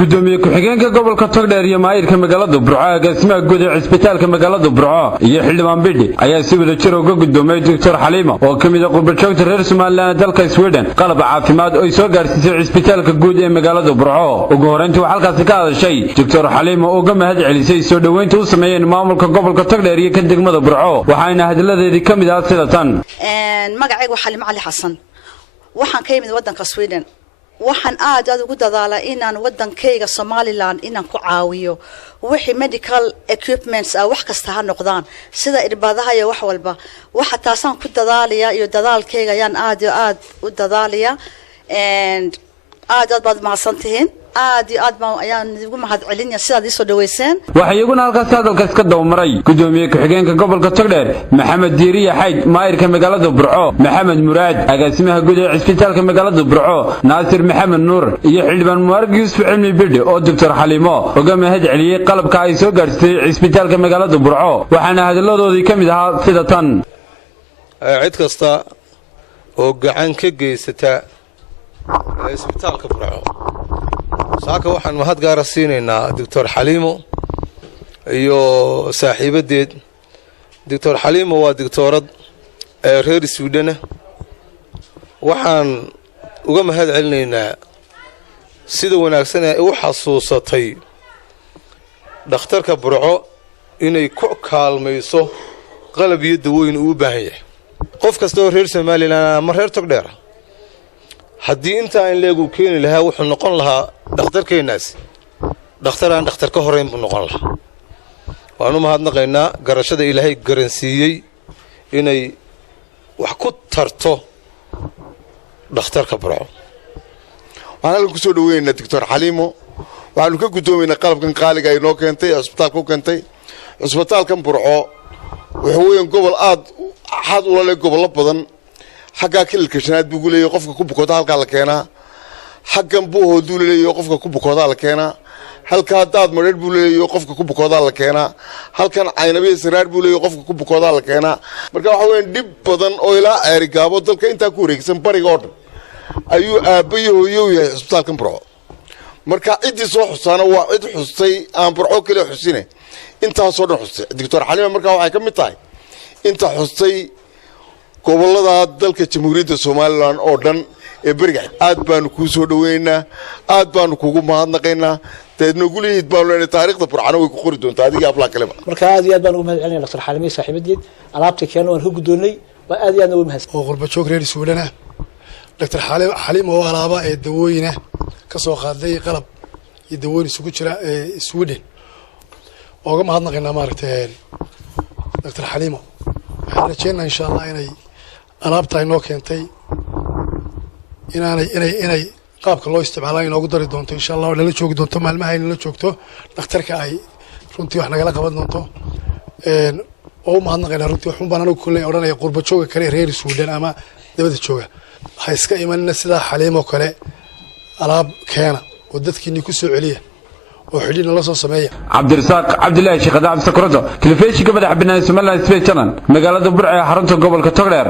gudoomiye ku-xigeenka gobolka Togdheer iyo maayirka magaalada Burco agaasimaha guud ee isbitaalka magaalada Burco iyo xildhibaan Bidhi ayaa si wada jir uga gudoomay Dr. Xaliimo oo kamid ah qurbajoogta reer Soomaaliland dalka Sweden qalab caafimaad oo soo gaarsiisay isbitaalka guud ee magaalada Burco ugu horeyntii waxa halkaas ka hadashay Dr. Xaliimo oo uga mahad celisay soo dhaweynta uu sameeyay maamulka gobolka Togdheer iyo kan degmada Burco waxaana hadaladeedii kamid ah sida tan magacaygu Xaliimo Cali Xasan waxaan ka yimid wadanka Sweden waxaan aad ugu dadaalaa inaan wadankayga Somaliland inaan ku caawiyo wixii medical equipments wax kasta ha noqdaan sida irbadaha iyo wax walba waxa taasaan ku dadaaliyaa iyo dadaalkayga ayaan aad u dadaaliyaa and aad baad mahadsantihiin aad baan ayaan ugu mahad celinayaa sidaad ii soo dhaweyseen waxa iyaguna halkaas hadalka iska dawmaray gudoomiye ku-xigeenka gobolka Togdheer Maxamed Diiriye Xayd maayirka magaalada Burco Maxamed Muraad agaasimaha guud ee isbitaalka magaalada Burco Naasir Maxamed Nuur iyo xildhibaan Mubarak Yuusuf Cilmi Bidhi oo Dr. Xaliimo uga mahad celiyay qalabka ay soo gaarsiisay isbitaalka magaalada Burco waxaana hadaladoodii kamid ahaa sida tan cid kasta oo gacan ka geysata isbitaalka Burco saaka waxaan mahad gaar ah siinaynaa Dr. Xaliimo iyo saaxiibadeed Dr. Xaliimo waa doctorad reer Sweden waxaan uga mahad celinaynaa sida wanaagsan ee uu xasuusatay dhakhtarka Burco inay ku kaalmayso qalab iyo dawooyin uu baahan yahay qof kasta oo reer Soomaaliland ama reer Togdheer haddii inta in leegu keeni lahaa wuxuu noqon lahaa dhakhtarkeenaas dhakhtaraan dhakhtar ka horeyn buu noqon lahaa waanu mahadnaqaynaa garashada Ilaahay garansiiyay inay wax ku tarto dhakhtarka Burco waxaan ku soo dhaweynaa Dr. Xaliimo waxaanu ka gudoominaa qalabkan qaaliga ay noo keentay isbitaalka ku keentay isbitaalkan Burco wuxuu weyn gobol aad xad u leh gobol badan xagga kilka shanaad buu leeyahay qofka ku bukooda halka la keenaa xaggan buu hooduu leeyahay qofka ku bukooda la keenaa halka daad mareer buu leeyahay qofka ku bukooda la keenaa halkan aynabiye saraar buu leeyahay qofka ku bukooda la keenaa marka waxa weyn dib badan oo ilaa Aarigaabo dalka inta ku wareegsan bariga oo dhan ayuu aabayo yahay isbitaalkan Burco marka cidii soo xusaana waa cid xustay aan Burco kale xusine inta soo dhan xustay Dr. Xaliimo marka waxay ka mid tahay inta xustay gobolada dalka Jamhuuriyadda Soomaaliland oo dhan ee bariga aad baan ku soo dhaweynaa aad baan kugu mahadnaqaynaa teedna guleeyid baan leenahay taariikhda Burcana way ku qori doontaa adiga afla kale marka aad baan ugu mahad celinayaa Dr. Xaliimo saaxiibadeed alaabta keenay waan ku gudoonay waa aad ugu mahadsan oo qurbajoog reer Sweden Dr. Xaliimo oo alaaba ee dawooyina ka soo qaaday qalab iyo dawooyin isugu jira Sweden oo ga mahadnaqaynaa maaragtay Dr. Xaliimo waxaan rajaynayaa insha Allah inay alaabta ay noo keentay inay qaabka loo isticmaalo inoogu dari doonto insha Allah la joogi doonto maalmaha ay la joogto dhakhtarka ay runtii wax naga qaban doonto oo mahadnaqaynaa runtii waxun baan anigu kulay oranaya qurbajooga kale reer Sweden ama dabada jooga ha iska imanina sida Xaliimo kale alaab keena oo dadkii ku soo celiya oo xidhiidh la soo sameeya Cabdirasaaq Cabdullaahi Sheekh Abdi Sakrado telefishinka madaxa bannaan Somaliland Space Channel magaalada Burco ee xarunta gobolka Togdheer